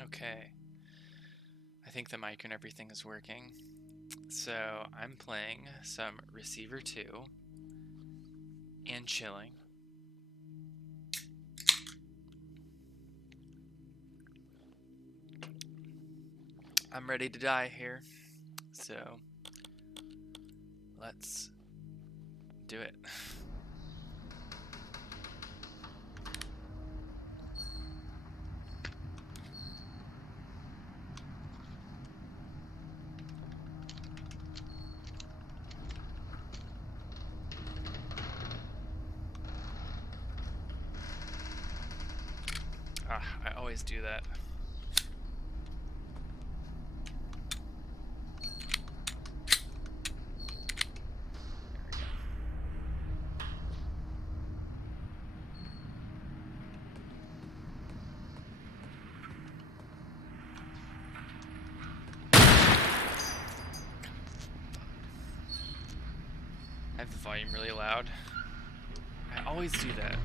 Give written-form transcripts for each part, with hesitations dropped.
Okay, I think the mic and everything is working. So I'm playing some Receiver 2 and chilling. I'm ready to die here, so let's do it. I always do that. There we go. I have the volume really loud. I always do that.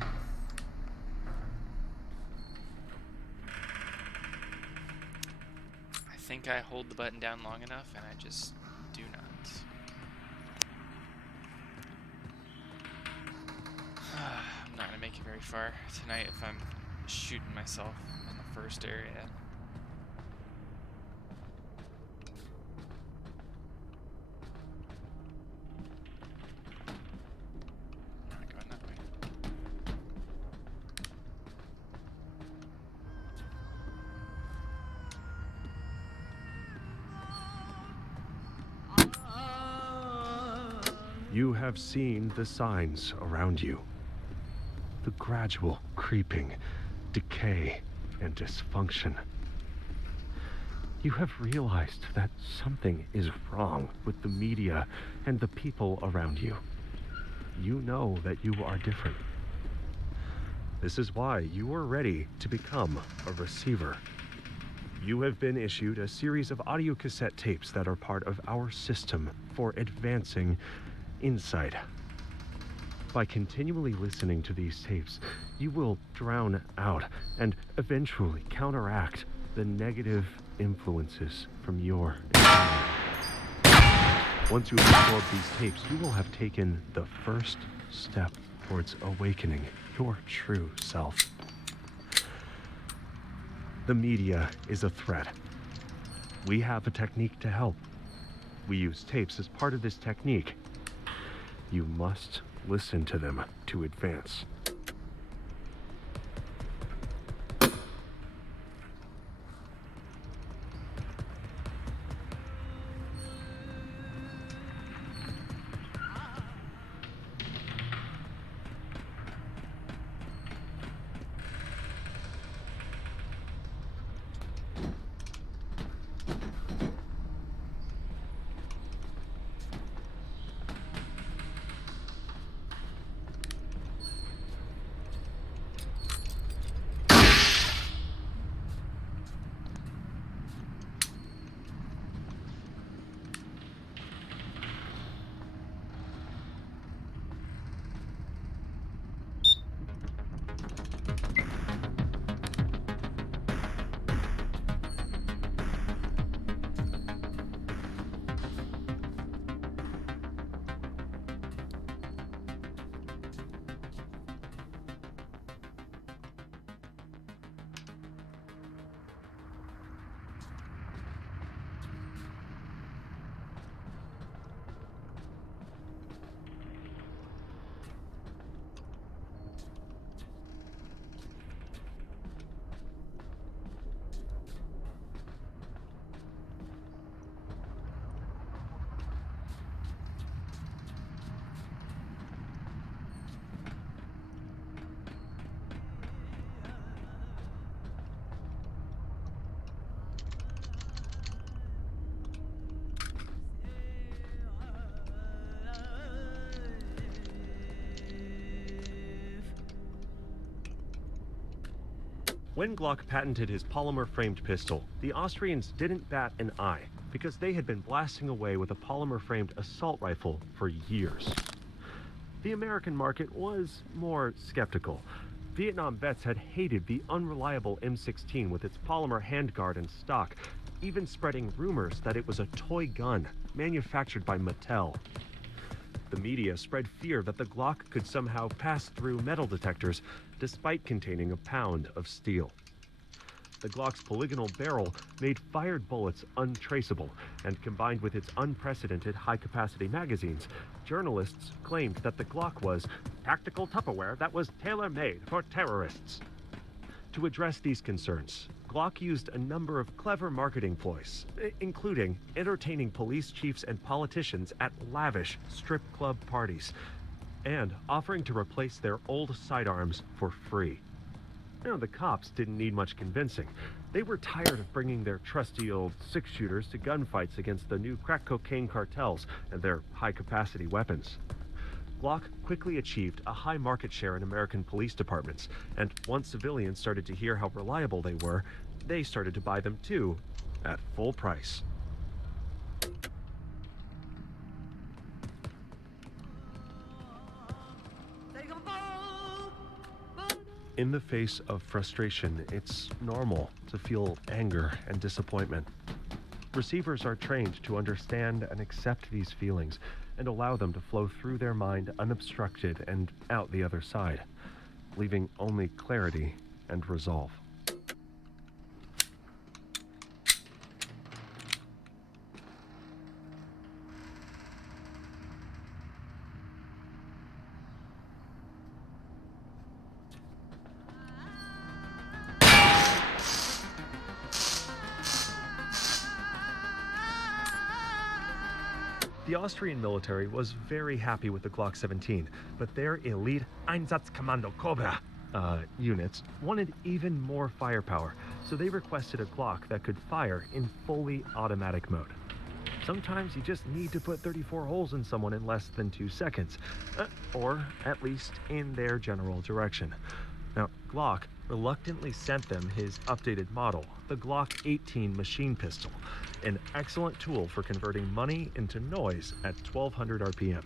I think I hold the button down long enough, and I just do not. I'm not gonna make it very far tonight if I'm shooting myself in the first area. I'm not going that way. You have seen the signs around you. The gradual creeping, decay, and dysfunction. You have realized that something is wrong with the media and the people around you. You know that you are different. This is why you are ready to become a receiver. You have been issued a series of audio cassette tapes that are part of our system for advancing insight. By continually listening to these tapes, you will drown out and eventually counteract the negative influences from your environment. Once you absorb these tapes, you will have taken the first step towards awakening your true self. The media is a threat. We have a technique to help. We use tapes as part of this technique. You must listen to them to advance. When Glock patented his polymer-framed pistol, the Austrians didn't bat an eye because they had been blasting away with a polymer-framed assault rifle for years. The American market was more skeptical, Vietnam vets had hated the unreliable M16 with its polymer handguard and stock, even spreading rumors that it was a toy gun manufactured by Mattel. The media spread fear that the Glock could somehow pass through metal detectors despite containing a pound of steel. The Glock's polygonal barrel made fired bullets untraceable, and combined with its unprecedented high-capacity magazines, journalists claimed that the Glock was tactical Tupperware that was tailor-made for terrorists. To address these concerns, Glock used a number of clever marketing ploys, including entertaining police chiefs and politicians at lavish strip club parties, and offering to replace their old sidearms for free. Now, the cops didn't need much convincing. They were tired of bringing their trusty old six-shooters to gunfights against the new crack cocaine cartels and their high-capacity weapons. Glock quickly achieved a high market share in American police departments, and once civilians started to hear how reliable they were, they started to buy them too, at full price. In the face of frustration, it's normal to feel anger and disappointment. Receivers are trained to understand and accept these feelings and allow them to flow through their mind unobstructed and out the other side, leaving only clarity and resolve. The Austrian military was very happy with the Glock 17, but their elite Einsatzkommando Cobra units wanted even more firepower, so they requested a Glock that could fire in fully automatic mode. Sometimes you just need to put 34 holes in someone in less than 2 seconds, or at least in their general direction. Now, Glock reluctantly sent them his updated model, the Glock 18 machine pistol, an excellent tool for converting money into noise at 1200 RPM.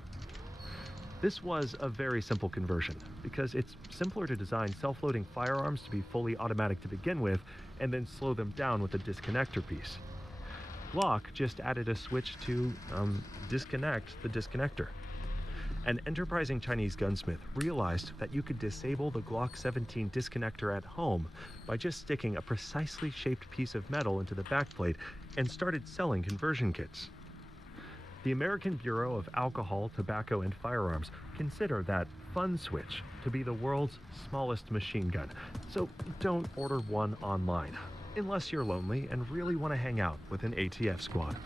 This was a very simple conversion, because it's simpler to design self-loading firearms to be fully automatic to begin with, and then slow them down with a disconnector piece. Glock just added a switch to, disconnect the disconnector. An enterprising Chinese gunsmith realized that you could disable the Glock 17 disconnector at home by just sticking a precisely shaped piece of metal into the backplate and started selling conversion kits. The American Bureau of Alcohol, Tobacco, and Firearms consider that fun switch to be the world's smallest machine gun, so don't order one online, unless you're lonely and really want to hang out with an ATF squad.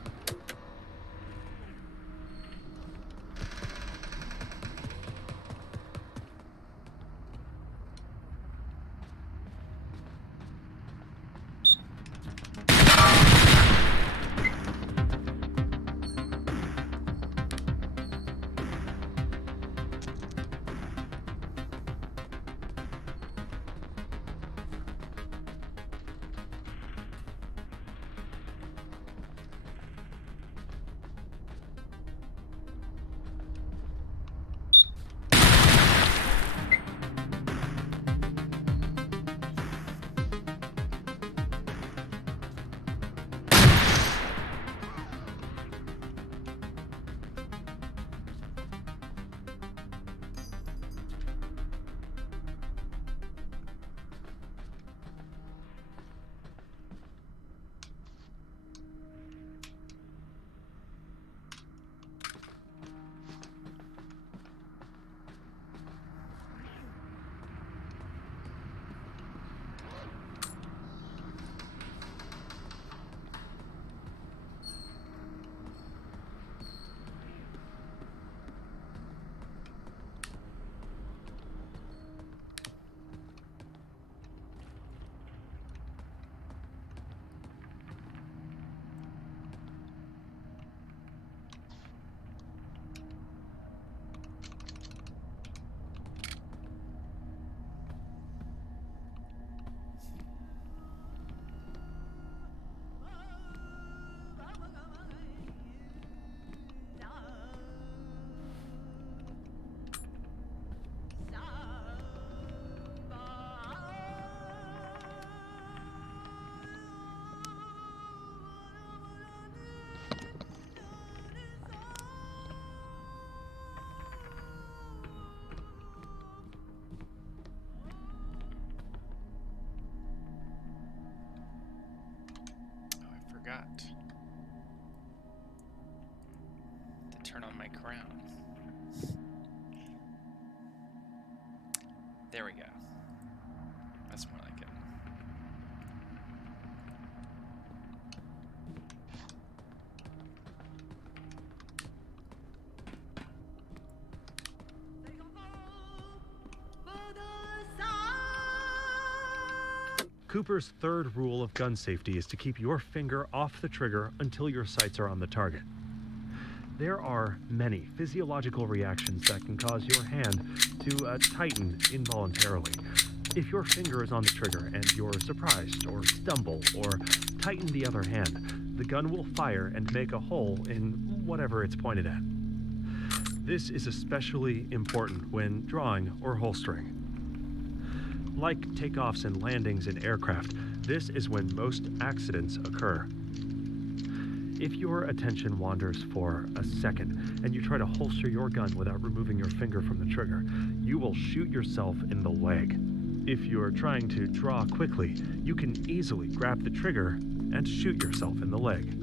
forgot to turn on my crown. There we go. That's more like it. Cooper's third rule of gun safety is to keep your finger off the trigger until your sights are on the target. There are many physiological reactions that can cause your hand to tighten involuntarily. If your finger is on the trigger and you're surprised or stumble or tighten the other hand, the gun will fire and make a hole in whatever it's pointed at. This is especially important when drawing or holstering. Like takeoffs and landings in aircraft, this is when most accidents occur. If your attention wanders for a second and you try to holster your gun without removing your finger from the trigger, you will shoot yourself in the leg. If you're trying to draw quickly, you can easily grab the trigger and shoot yourself in the leg.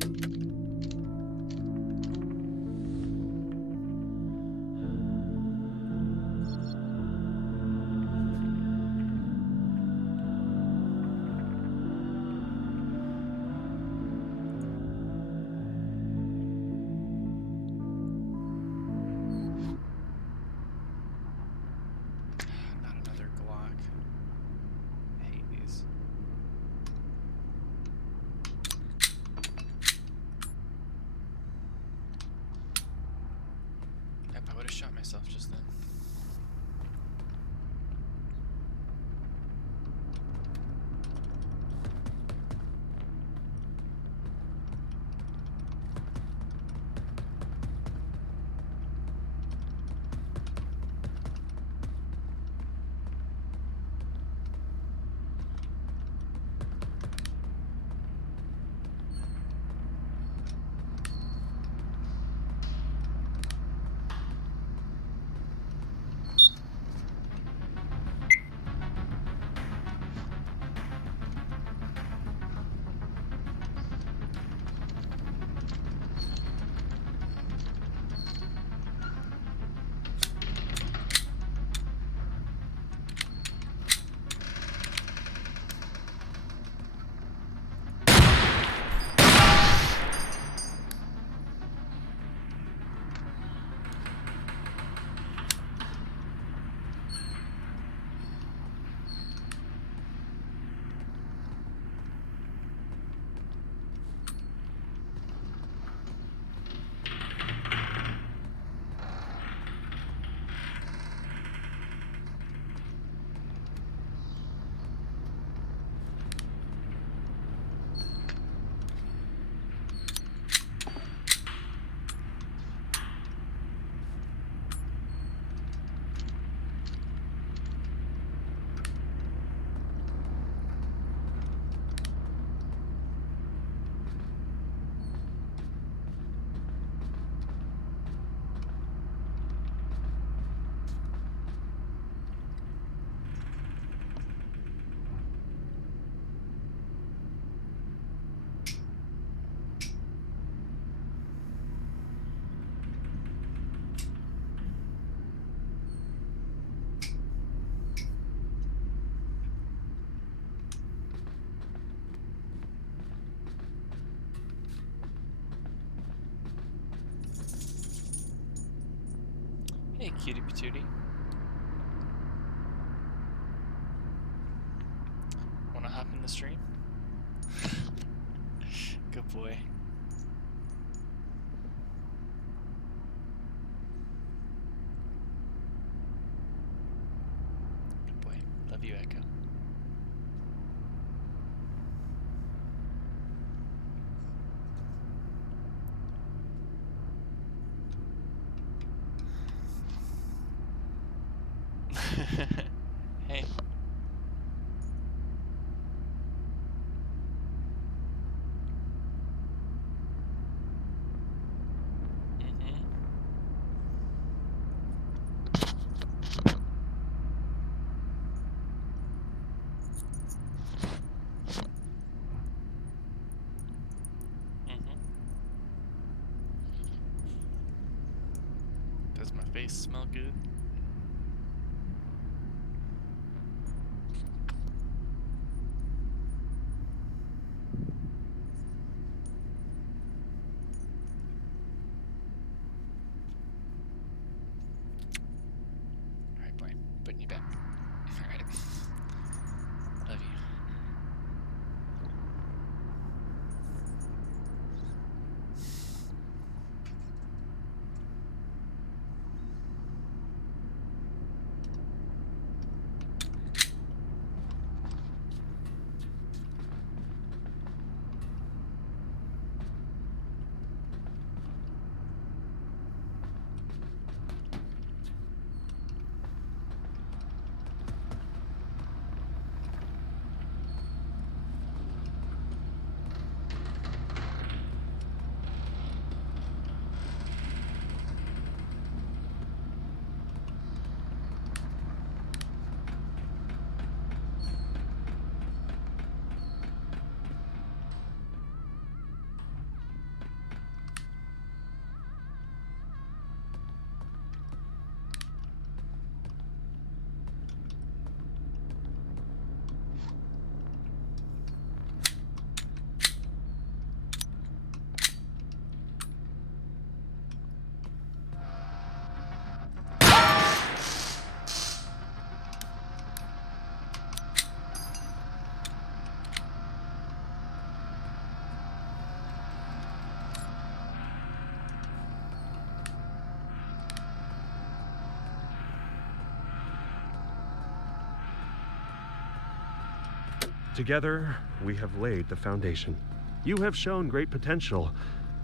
Shot myself just then. Hey, cutie patootie. Wanna hop in the stream? Good boy. Good boy. Love you, Echo. Hey. Does my face smell good? Alright, boy. Putting you back. Alright. Love you. Together, we have laid the foundation. You have shown great potential,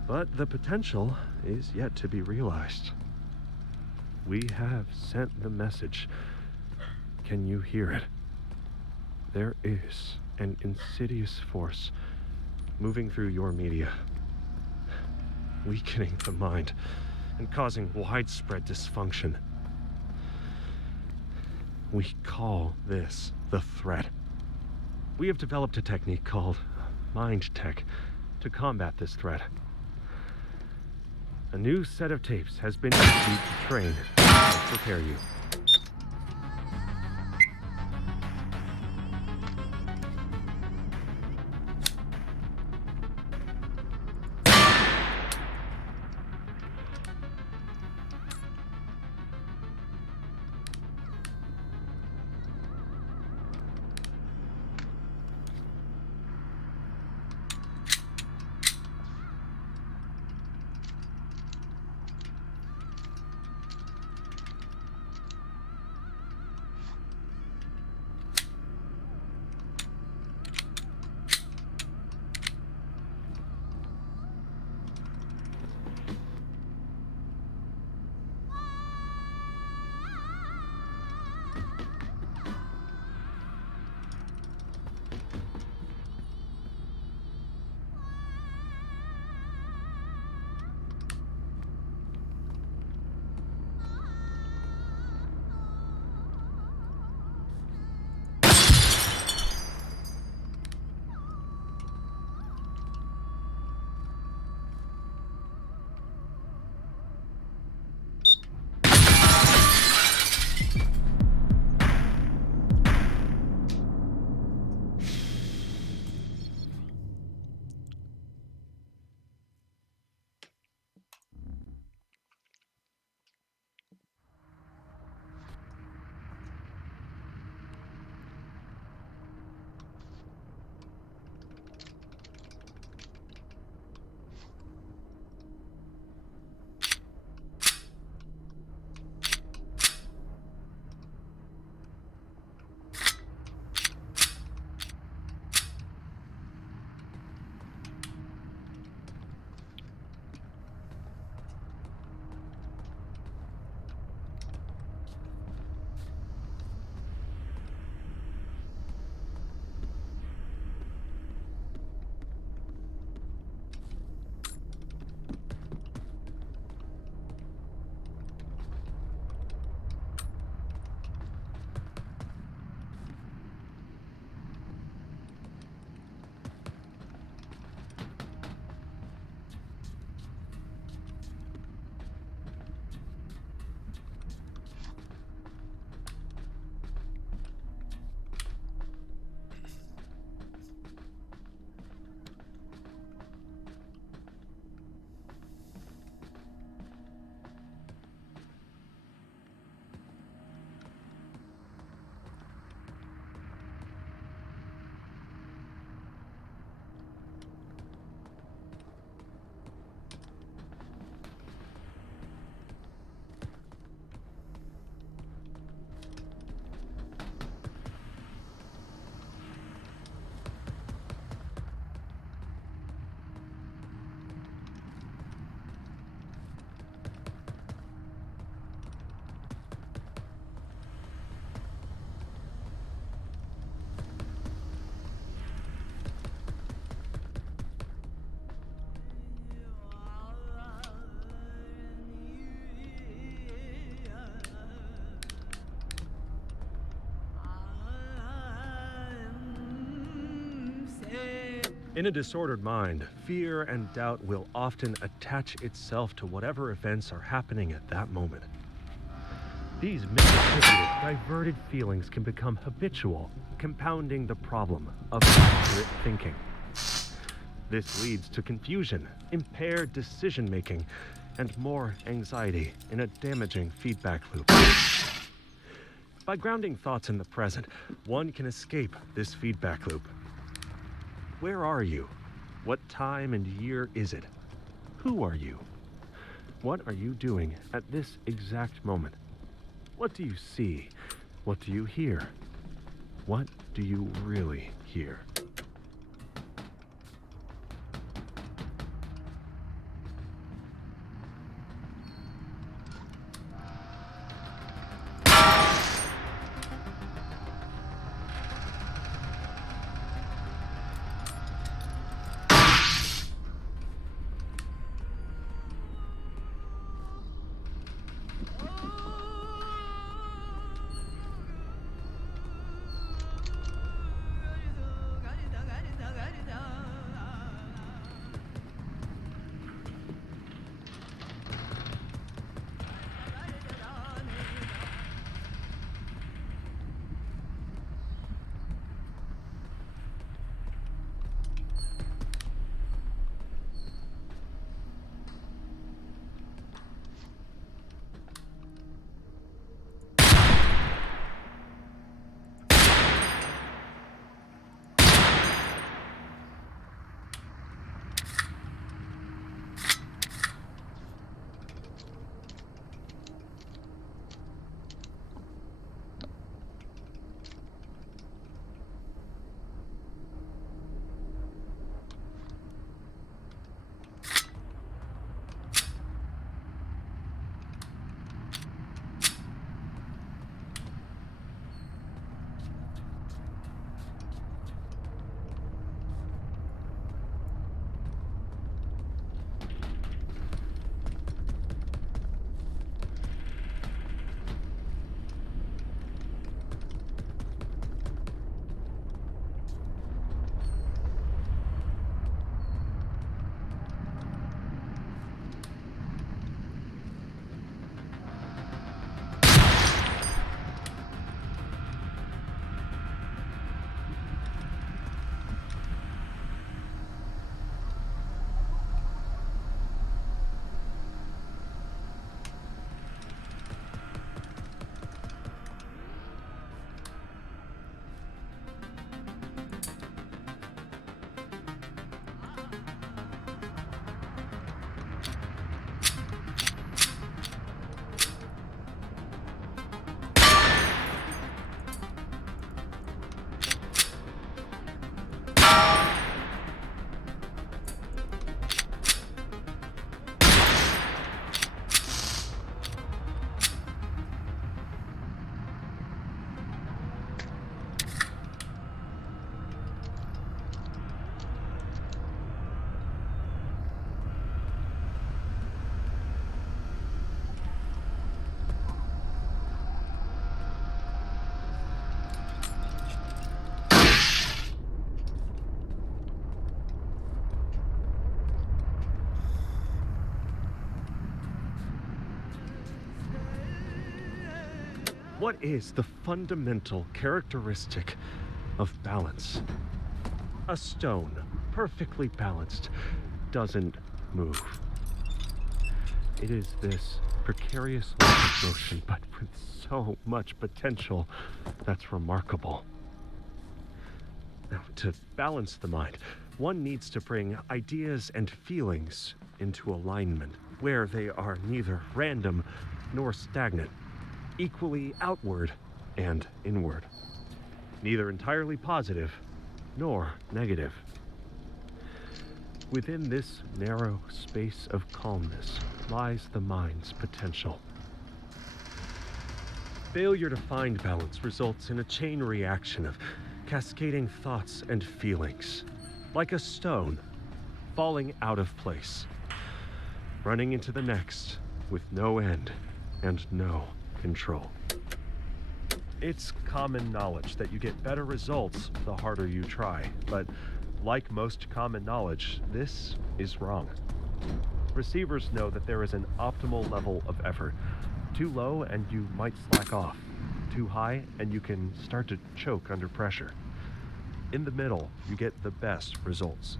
but the potential is yet to be realized. We have sent the message. Can you hear it? There is an insidious force moving through your media, weakening the mind and causing widespread dysfunction. We call this the threat. We have developed a technique called Mind Tech to combat this threat. A new set of tapes has been issued to train and prepare you. In a disordered mind, fear and doubt will often attach itself to whatever events are happening at that moment. These misattributed, diverted feelings can become habitual, compounding the problem of accurate thinking. This leads to confusion, impaired decision-making, and more anxiety in a damaging feedback loop. By grounding thoughts in the present, one can escape this feedback loop. Where are you? What time and year is it? Who are you? What are you doing at this exact moment? What do you see? What do you hear? What do you really hear? What is the fundamental characteristic of balance? A stone, perfectly balanced, doesn't move. It is this precarious lack of motion, but with so much potential that's remarkable. Now, to balance the mind, one needs to bring ideas and feelings into alignment, where they are neither random nor stagnant, equally outward and inward, neither entirely positive nor negative. Within this narrow space of calmness lies the mind's potential. Failure to find balance results in a chain reaction of cascading thoughts and feelings, like a stone falling out of place, running into the next with no end and no control. It's common knowledge that you get better results the harder you try, but like most common knowledge, this is wrong. Receivers know that there is an optimal level of effort. Too low and you might slack off. Too high and you can start to choke under pressure. In the middle, you get the best results.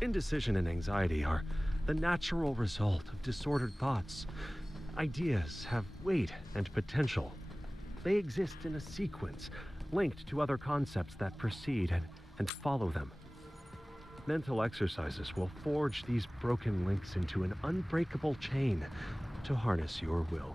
Indecision and anxiety are the natural result of disordered thoughts. Ideas have weight and potential. They exist in a sequence, linked to other concepts that precede and follow them. Mental exercises will forge these broken links into an unbreakable chain to harness your will.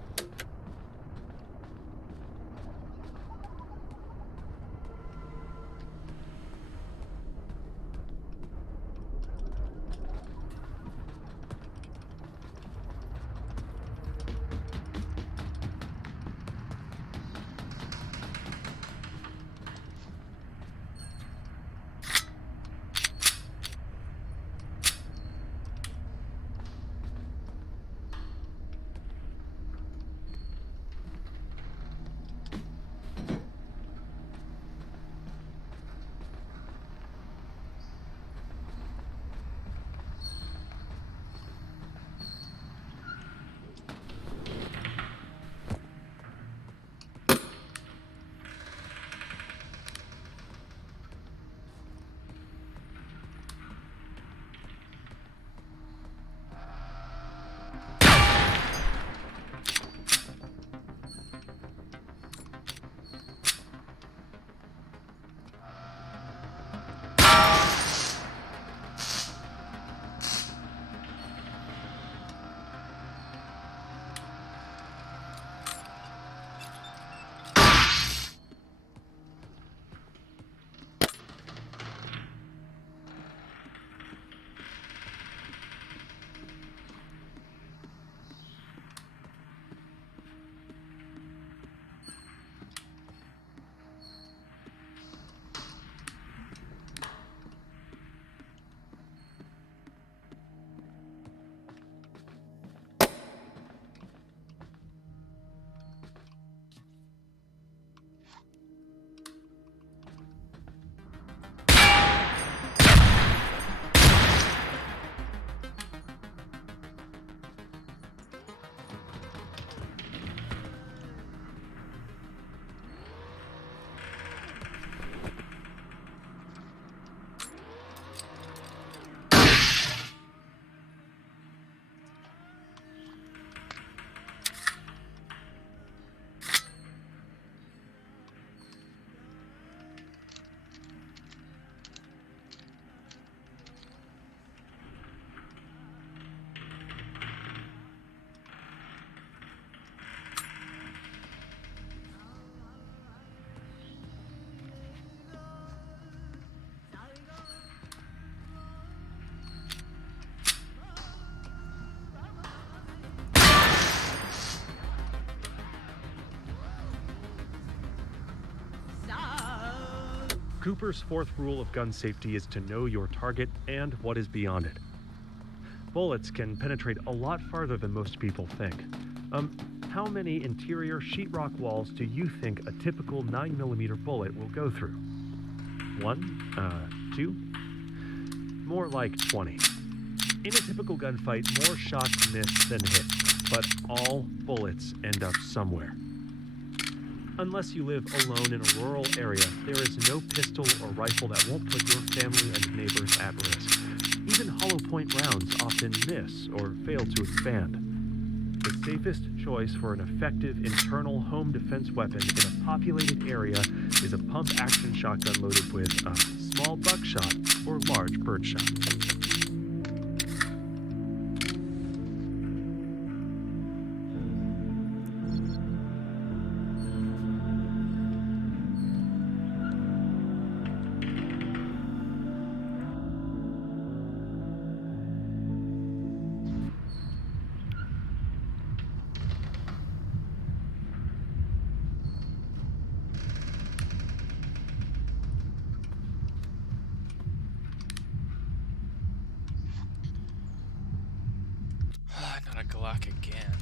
Cooper's fourth rule of gun safety is to know your target and what is beyond it. Bullets can penetrate a lot farther than most people think. How many interior sheetrock walls do you think a typical 9mm bullet will go through? 1? 2? More like 20. In a typical gunfight, more shots miss than hit, but all bullets end up somewhere. Unless you live alone in a rural area, there is no pistol or rifle that won't put your family and neighbors at risk. Even hollow point rounds often miss or fail to expand. The safest choice for an effective internal home defense weapon in a populated area is a pump-action shotgun loaded with a small buckshot or large birdshot. Not a Glock again.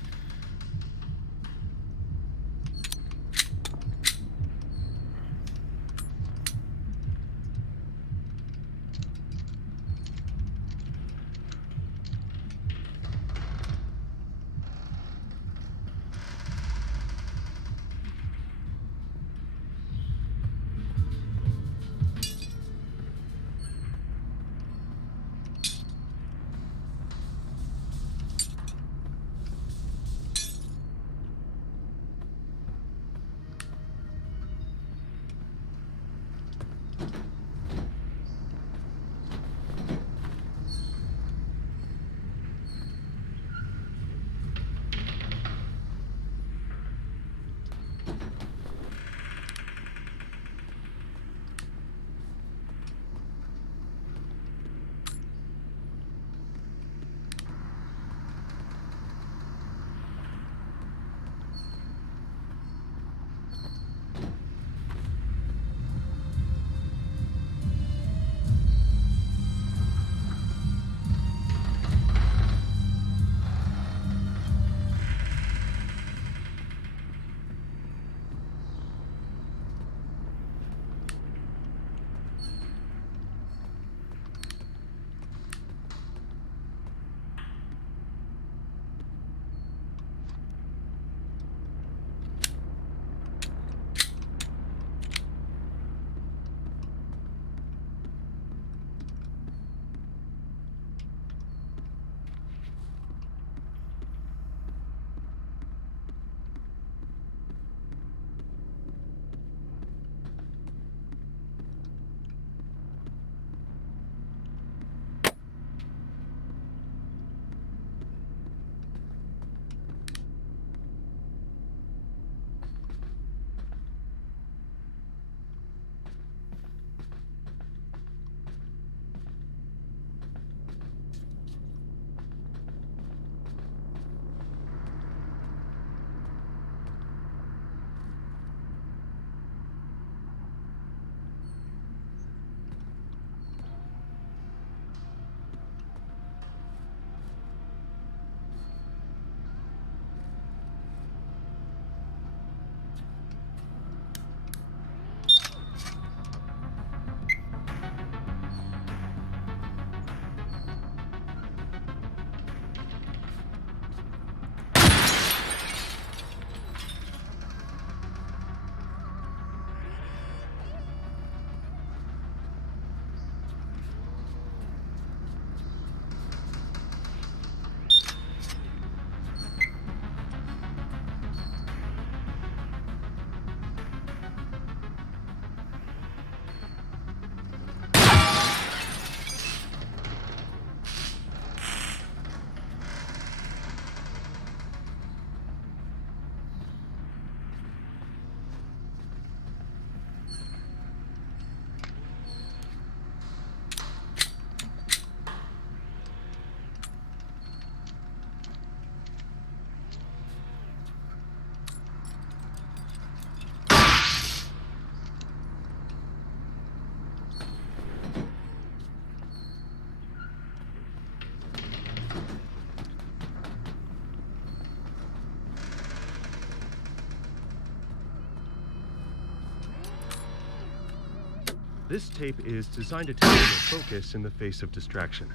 This tape is designed to take your focus in the face of distraction.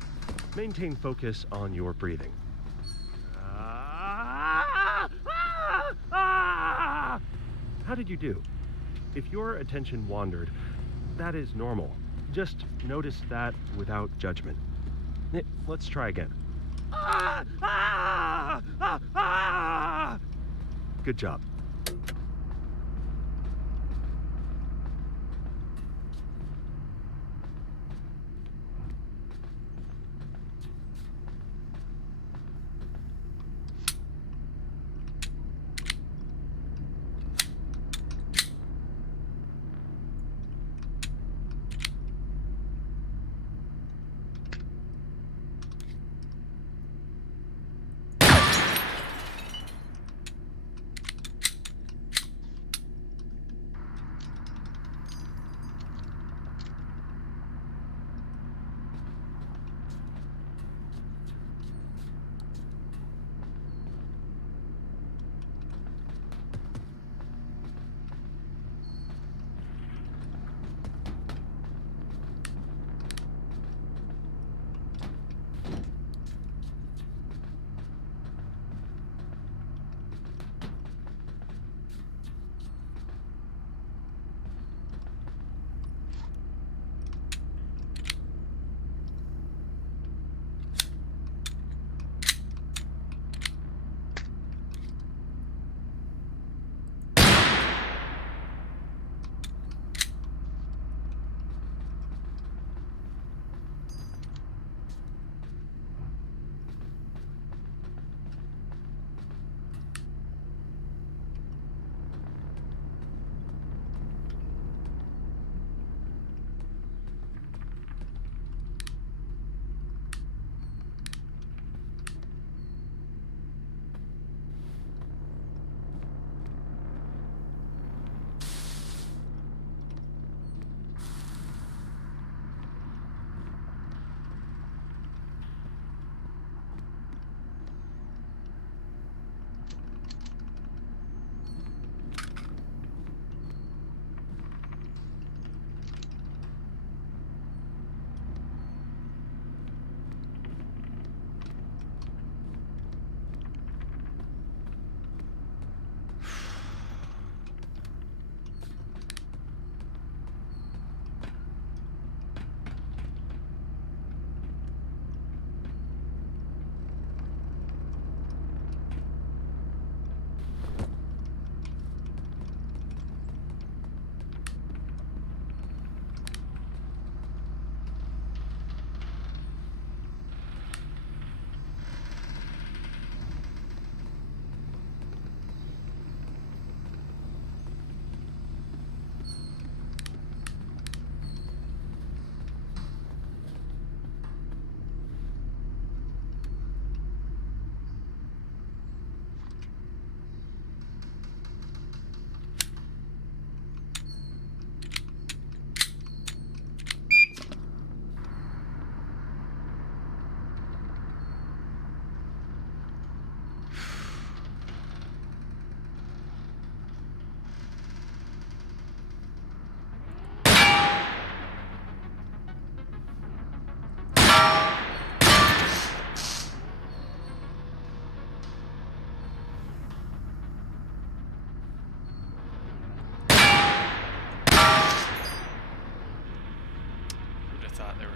Maintain focus on your breathing. How did you do? If your attention wandered, that is normal. Just notice that without judgment. Let's try again. Good job.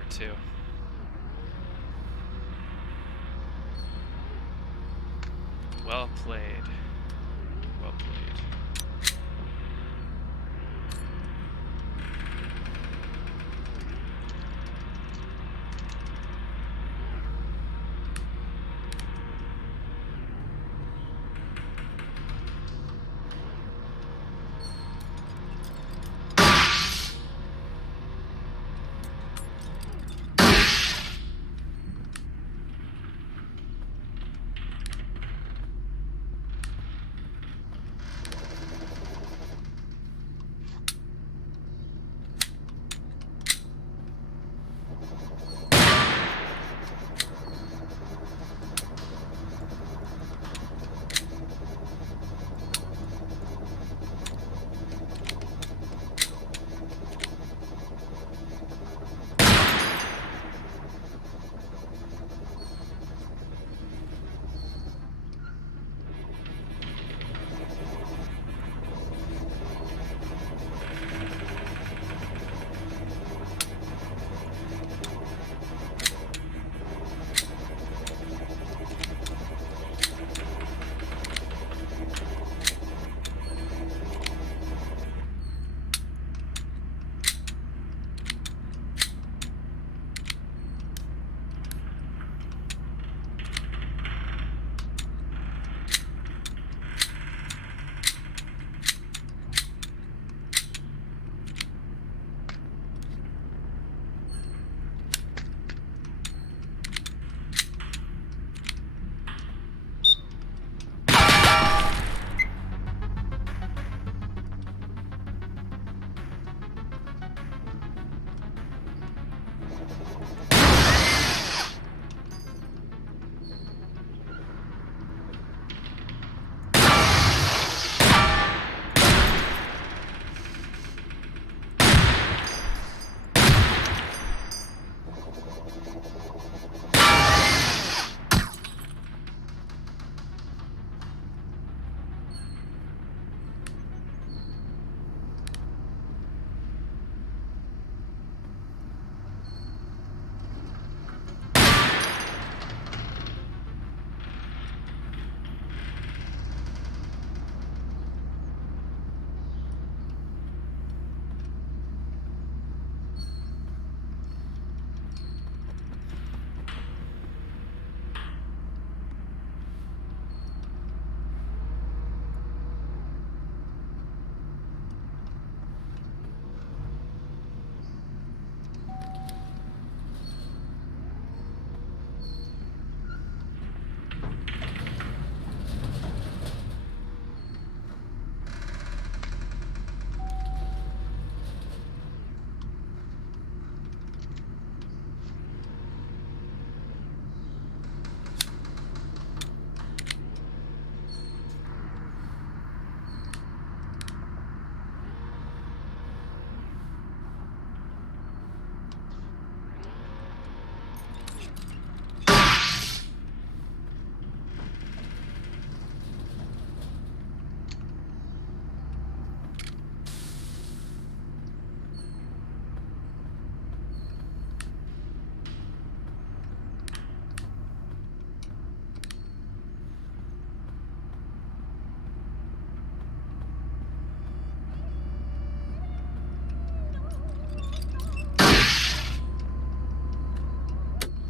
Too. Well played. Well played.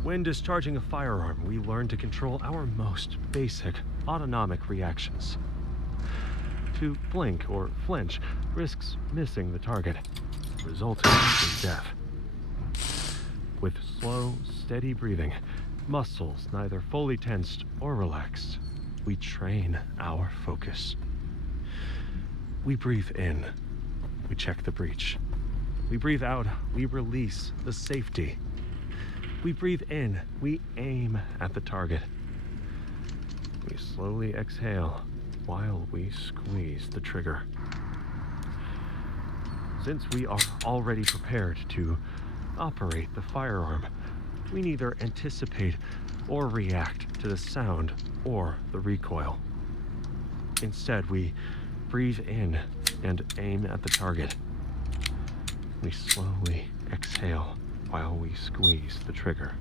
When discharging a firearm, we learn to control our most basic autonomic reactions. To blink or flinch risks missing the target, resulting in death. With slow, steady breathing, muscles neither fully tensed or relaxed, we train our focus. We breathe in, we check the breach. We breathe out, we release the safety. We breathe in, we aim at the target. We slowly exhale while we squeeze the trigger. Since we are already prepared to operate the firearm, we neither anticipate or react to the sound or the recoil. Instead, we breathe in and aim at the target. We slowly exhale while we squeeze the trigger.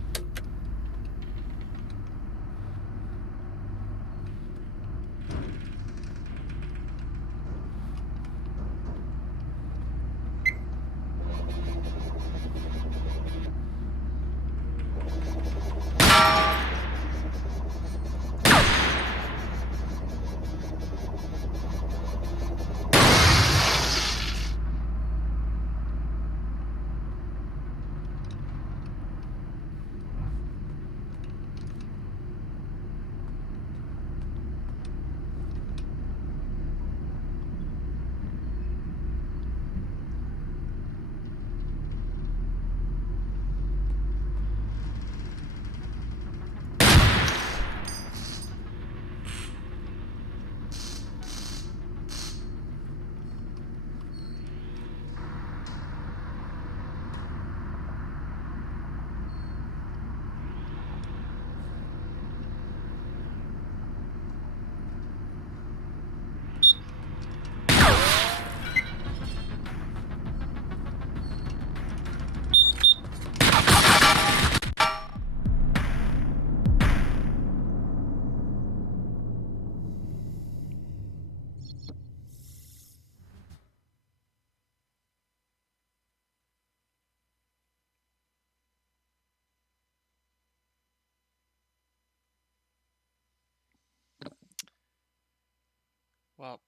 Well,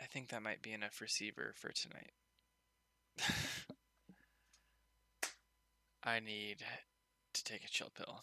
I think that might be enough receiver for tonight. I need to take a chill pill.